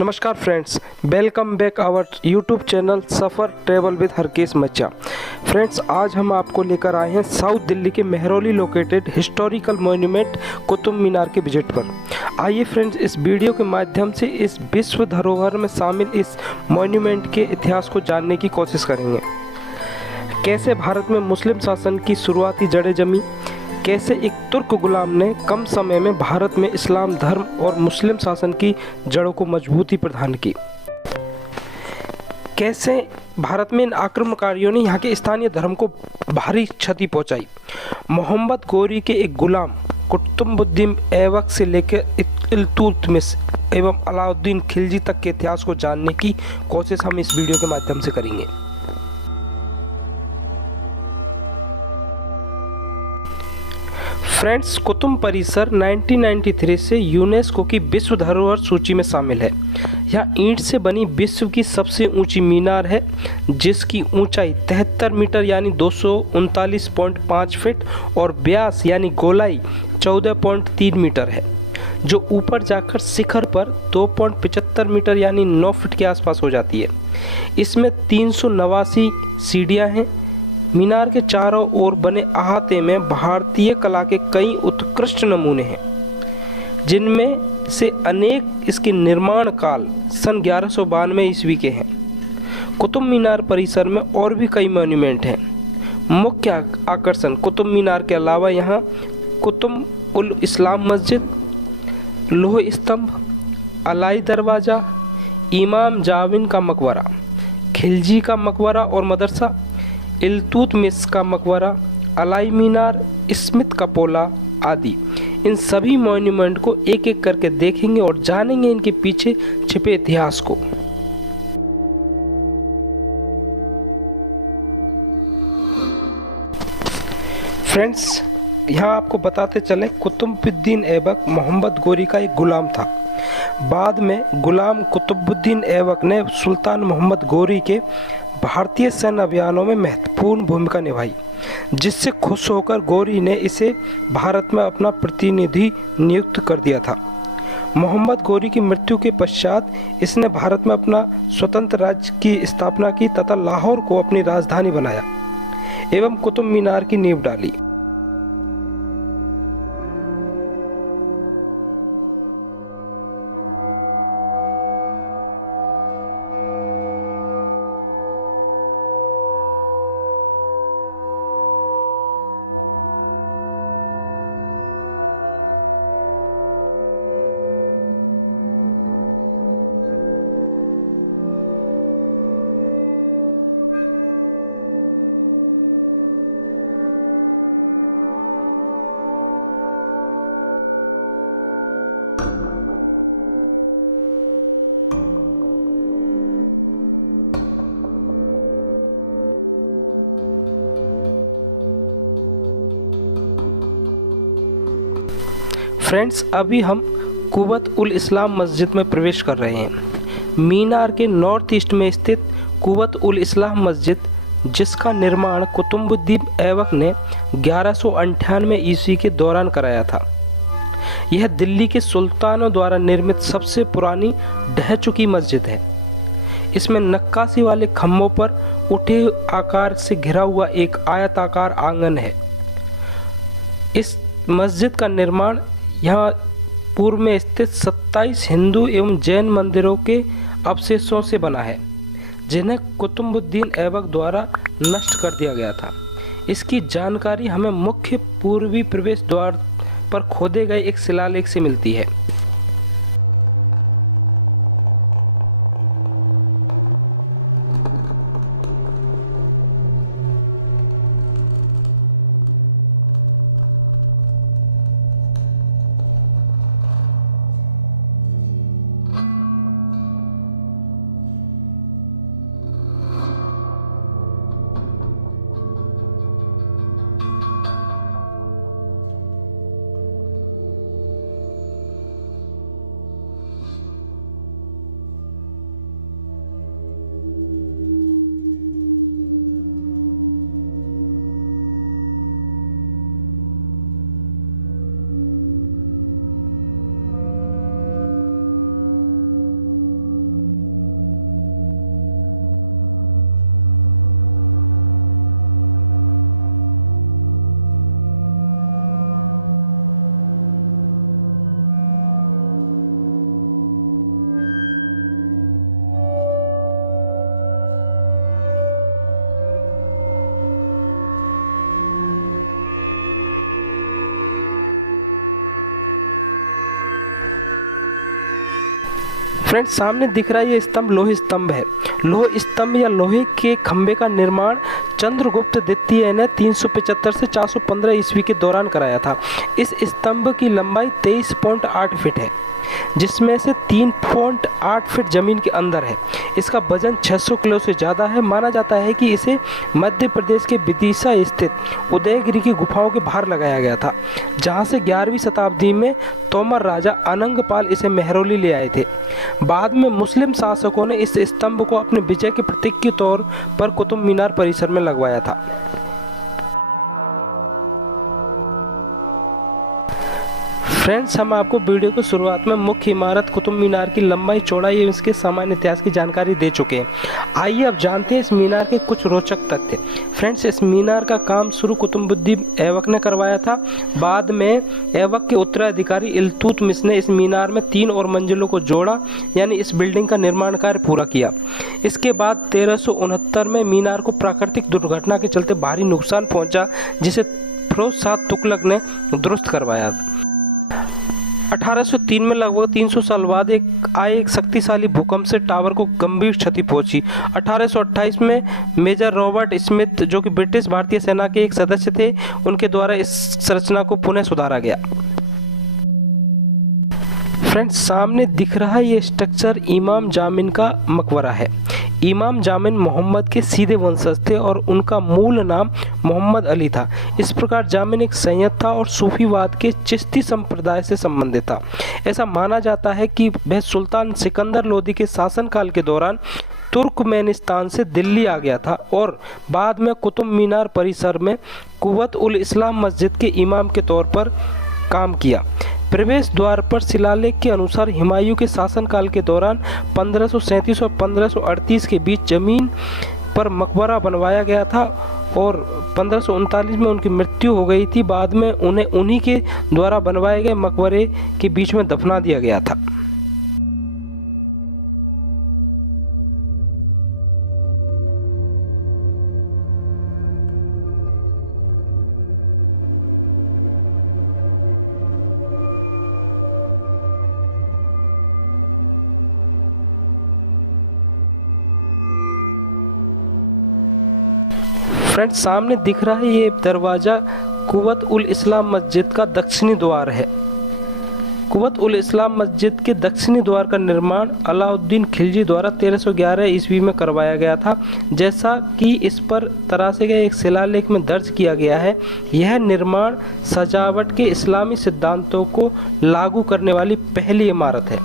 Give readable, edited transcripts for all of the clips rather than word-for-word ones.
नमस्कार friends, welcome back our YouTube channel सफ़र travel with Harkesh Machha. Friends, आज हम आपको लेकर आए हैं साउथ दिल्ली के Mehrauli located historical monument Qutub Minar के विजिट पर। आइए फ्रेंड्स, इस वीडियो के माध्यम से इस विश्व धरोहर में शामिल इस मॉन्यूमेंट के इतिहास को जानने की कोशिश करेंगे। कैसे भारत में मुस्लिम शासन की शुरुआती जड़ें जमी, कैसे एक तुर्क गुलाम ने कम समय में भारत में इस्लाम धर्म और मुस्लिम शासन की जड़ों को मजबूती प्रदान की, कैसे भारत में इन आक्रमणकारियों ने यहाँ के स्थानीय धर्म को भारी क्षति पहुंचाई। मोहम्मद गौरी के एक गुलाम कुतुबुद्दीन ऐबक से लेकर इल्तुतमिश एवं अलाउद्दीन खिलजी तक के इतिहास को जानने की कोशिश हम इस वीडियो के माध्यम से करेंगे। फ्रेंड्स, कुतुब परिसर 1993 से यूनेस्को की विश्व धरोहर सूची में शामिल है। यह ईंट से बनी विश्व की सबसे ऊंची मीनार है, जिसकी ऊंचाई 73 मीटर यानी 239.5 फीट और व्यास यानी गोलाई 14.3 मीटर है, जो ऊपर जाकर शिखर पर 2.75 मीटर यानी 9 फीट के आसपास हो जाती है। इसमें 389 सीढ़ियाँ हैं। मीनार के चारों ओर बने अहाते में भारतीय कला के कई उत्कृष्ट नमूने हैं, जिनमें से अनेक इसके निर्माण काल सन 1192 ईस्वी के हैं। कुतुब मीनार परिसर में और भी कई मॉन्यूमेंट हैं। मुख्य आकर्षण कुतुब मीनार के अलावा यहाँ कुतुब उल इस्लाम मस्जिद, लोह स्तंभ, अलाई दरवाज़ा, इमाम जाविन का मकबरा, खिलजी का मकबरा और मदरसा, इल्तुतमिश का मकबरा, अलाई मीनार, स्मिथ का पोला आदि। इन सभी मॉन्यूमेंट को एक एक करके देखेंगे और जानेंगे इनके पीछे छिपे इतिहास को। फ्रेंड्स, यहाँ आपको बताते चले, कुतुबुद्दीन ऐबक मोहम्मद गौरी का एक गुलाम था। बाद में गुलाम कुतुबुद्दीन ऐबक ने सुल्तान मोहम्मद गौरी के भारतीय सैन्य अभियानों में महत्वपूर्ण भूमिका निभाई, जिससे खुश होकर गौरी ने इसे भारत में अपना प्रतिनिधि नियुक्त कर दिया था। मोहम्मद गौरी की मृत्यु के पश्चात इसने भारत में अपना स्वतंत्र राज्य की स्थापना की तथा लाहौर को अपनी राजधानी बनाया एवं कुतुब मीनार की नींव डाली। फ्रेंड्स, अभी हम कुवत उल इस्लाम मस्जिद में प्रवेश कर रहे हैं। मीनार के नॉर्थ ईस्ट में स्थित कुवत उल इस्लाम मस्जिद, जिसका निर्माण कुतुबुद्दीन ऐबक ने 1198 ईस्वी के दौरान कराया था। यह दिल्ली के सुल्तानों द्वारा निर्मित सबसे पुरानी ढह चुकी मस्जिद है। इसमें नक्काशी वाले खम्भों पर उठे आकार से घिरा हुआ एक आयताकार आंगन है। इस मस्जिद का निर्माण यहाँ पूर्व में स्थित 27 हिंदू एवं जैन मंदिरों के अवशेषों से बना है, जिन्हें कुतुबुद्दीन ऐबक द्वारा नष्ट कर दिया गया था। इसकी जानकारी हमें मुख्य पूर्वी प्रवेश द्वार पर खोदे गए एक शिलालेख से मिलती है। फ्रेंड्स, सामने दिख रहा है ये स्तंभ लोहे स्तंभ है। लोहे स्तंभ या लोहे के खंभे का निर्माण चंद्रगुप्त द्वितीय ने 375 से 415 ईस्वी के दौरान कराया था। इस स्तंभ की लंबाई 23.8 फीट है, जिसमें से 3.8 फीट जमीन के अंदर है। इसका वजन 600 किलो से ज़्यादा है। माना जाता है कि इसे मध्य प्रदेश के विदिशा स्थित उदयगिरी की गुफाओं के बाहर लगाया गया था, जहां से 11वीं शताब्दी में तोमर राजा अनंगपाल इसे मेहरौली ले आए थे। बाद में मुस्लिम शासकों ने इस स्तंभ को अपने विजय के प्रतीक के तौर पर कुतुब मीनार परिसर में लगवाया था। फ्रेंड्स, हम आपको वीडियो की शुरुआत में मुख्य इमारत कुतुब मीनार की लंबाई, चौड़ाई एवं इसके सामान्य इतिहास की जानकारी दे चुके हैं। आइए अब जानते हैं इस मीनार के कुछ रोचक तथ्य। फ्रेंड्स, इस मीनार का काम शुरू कुतुबुद्दीन ऐबक ने करवाया था। बाद में ऐबक के उत्तराधिकारी इल्तुतमिश ने इस मीनार में 3 और मंजिलों को जोड़ा, यानी इस बिल्डिंग का निर्माण कार्य पूरा किया। इसके बाद 1369 में मीनार को प्राकृतिक दुर्घटना के चलते भारी नुकसान पहुँचा, जिसे फिरोज शाह तुगलक ने दुरुस्त करवाया। 1803 में लगभग 300 साल बाद एक शक्तिशाली भूकंप से टावर को गंभीर क्षति पहुंची। 1828 में मेजर रॉबर्ट स्मिथ, जो कि ब्रिटिश भारतीय सेना के एक सदस्य थे, उनके द्वारा इस संरचना को पुनः सुधारा गया। फ्रेंड्स, सामने दिख रहा है ये स्ट्रक्चर इमाम जामिन का मकबरा है। इमाम जामिन मोहम्मद के सीधे वंशज थे और उनका मूल नाम मोहम्मद अली था। इस प्रकार जामिन एक सैयद था और सूफीवाद के चिश्ती संप्रदाय से संबंधित था। ऐसा माना जाता है कि वह सुल्तान सिकंदर लोदी के शासनकाल के दौरान तुर्कमेनिस्तान से दिल्ली आ गया था और बाद में कुतुब मीनार परिसर में कुव्वत उल इस्लाम मस्जिद के इमाम के तौर पर काम किया। प्रवेश द्वार पर शिलालेख के अनुसार हुमायूं के शासनकाल के दौरान 1537 और 1538 के बीच जमीन पर मकबरा बनवाया गया था और 1539 में उनकी मृत्यु हो गई थी। बाद में उन्हें उन्हीं के द्वारा बनवाए गए मकबरे के बीच में दफना दिया गया था। फ्रेंड्स, सामने दिख रहा है ये दरवाज़ा कुव्वत उल इस्लाम मस्जिद का दक्षिणी द्वार है। कुव्वत उल इस्लाम मस्जिद के दक्षिणी द्वार का निर्माण अलाउद्दीन खिलजी द्वारा 1311 ईस्वी में करवाया गया था। जैसा कि इस पर तराशे गए एक शिलालेख में दर्ज किया गया है, यह निर्माण सजावट के इस्लामी सिद्धांतों को लागू करने वाली पहली इमारत है।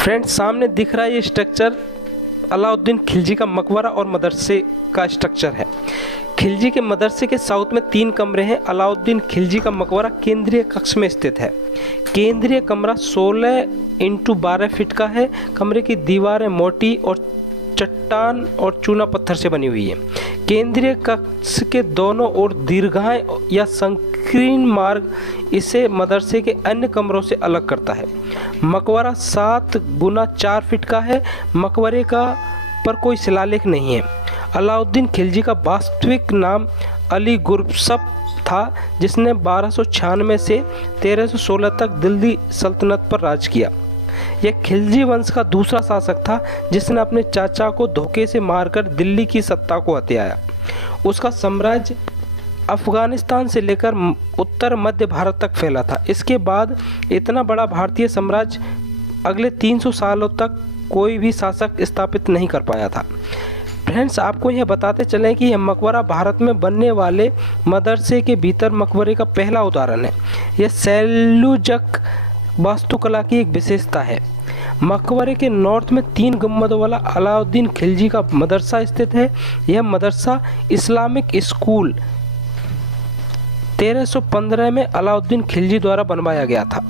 फ्रेंड्स, सामने दिख रहा है ये स्ट्रक्चर अलाउद्दीन खिलजी का मकबरा और मदरसे का स्ट्रक्चर है। खिलजी के मदरसे के साउथ में 3 कमरे हैं। अलाउद्दीन खिलजी का मकबरा केंद्रीय कक्ष में स्थित है। केंद्रीय कमरा 16 × 12 फीट का है। कमरे की दीवारें मोटी और चट्टान और चूना पत्थर से बनी हुई है। केंद्रीय कक्ष के दोनों ओर दीर्घाएं या संकीर्ण मार्ग इसे मदरसे के अन्य कमरों से अलग करता है। मकबरा 7 × 4 फीट का है। मकबरे का पर कोई शिलालेख नहीं है। अलाउद्दीन खिलजी का वास्तविक नाम अली गुरबख्श था जिसने 1296 से 1316 तक दिल्ली सल्तनत पर राज किया। यह खिलजी वंश का दूसरा शासक था जिसने अपने चाचा को धोखे से मारकर दिल्ली की सत्ता को हथियाया। उसका साम्राज्य अफगानिस्तान से लेकर उत्तर मध्य भारत तक फैला था। इसके बाद इतना बड़ा भारतीय साम्राज्य अगले 300 सालों तक कोई भी शासक स्थापित नहीं कर पाया था। फ्रेंड्स, आपको यह बताते चलें कि यह मकबरा भारत में बनने वाले मदरसे के भीतर मकबरे का पहला उदाहरण है। यह सेल्जुक वास्तुकला की एक विशेषता है। मकबरे के नॉर्थ में 3 गुंबदों वाला अलाउद्दीन खिलजी का मदरसा स्थित है। यह मदरसा इस्लामिक स्कूल 1315 में अलाउद्दीन खिलजी द्वारा बनवाया गया था।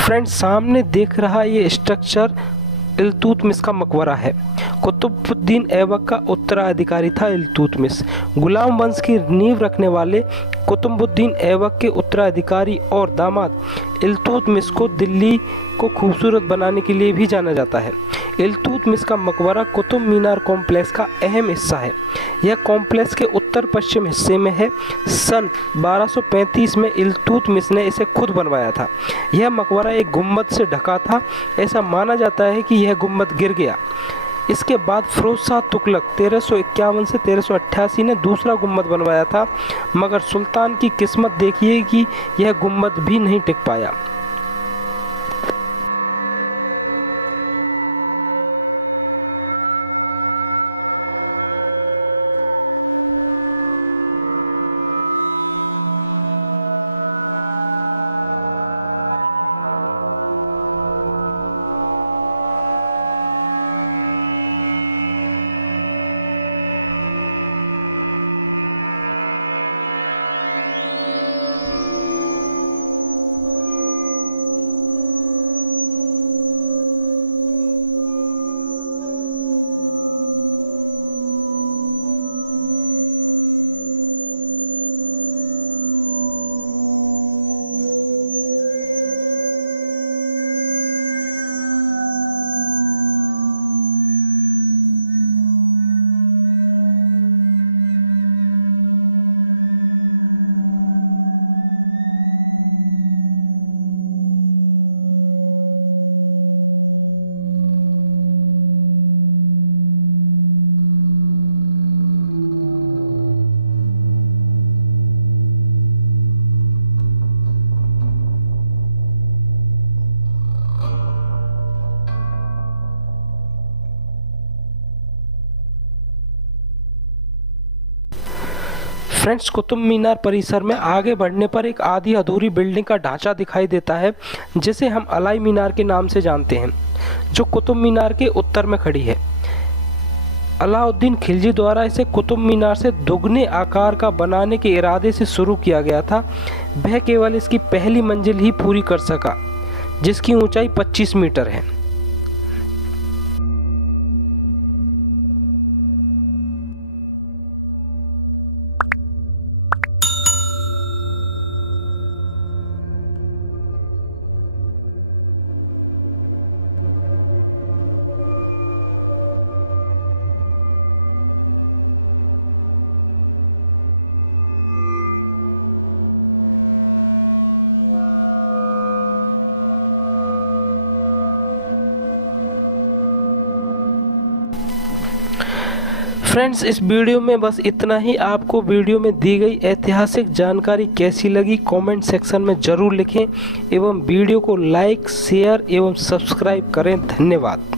फ्रेंड्स, सामने देख रहा ये स्ट्रक्चर इल्तुतमिश का मकबरा है। कुतुबुद्दीन ऐबक का उत्तराधिकारी था इल्तुतमिश। गुलाम वंश की नींव रखने वाले कुतुबुद्दीन ऐबक के उत्तराधिकारी और दामाद इल्तुतमिश को दिल्ली को खूबसूरत बनाने के लिए भी जाना जाता है। इल्तुतमिश का मकबरा कुतुब मीनार कॉम्प्लेक्स का अहम हिस्सा है। यह कॉम्प्लेक्स के उत्तर पश्चिम हिस्से में है। सन 1235 में इल्तुतमिश ने इसे खुद बनवाया था। यह मकबरा एक गुम्बद से ढका था। ऐसा माना जाता है कि यह गुम्बद गिर गया। इसके बाद फिरोज शाह तुगलक 1351 से 1388 ने दूसरा गुम्बद बनवाया था, मगर सुल्तान की किस्मत देखिए कि यह गुम्बद भी नहीं टिक पाया। फ्रेंड्स, कुतुब मीनार परिसर में आगे बढ़ने पर एक आधी अधूरी बिल्डिंग का ढांचा दिखाई देता है जिसे हम अलाई मीनार के नाम से जानते हैं, जो कुतुब मीनार के उत्तर में खड़ी है। अलाउद्दीन खिलजी द्वारा इसे कुतुब मीनार से दुगने आकार का बनाने के इरादे से शुरू किया गया था। वह केवल इसकी पहली मंजिल ही पूरी कर सका, जिसकी ऊंचाई 25 मीटर है। फ्रेंड्स, इस वीडियो में बस इतना ही। आपको वीडियो में दी गई ऐतिहासिक जानकारी कैसी लगी कमेंट सेक्शन में ज़रूर लिखें एवं वीडियो को लाइक, शेयर एवं सब्सक्राइब करें। धन्यवाद।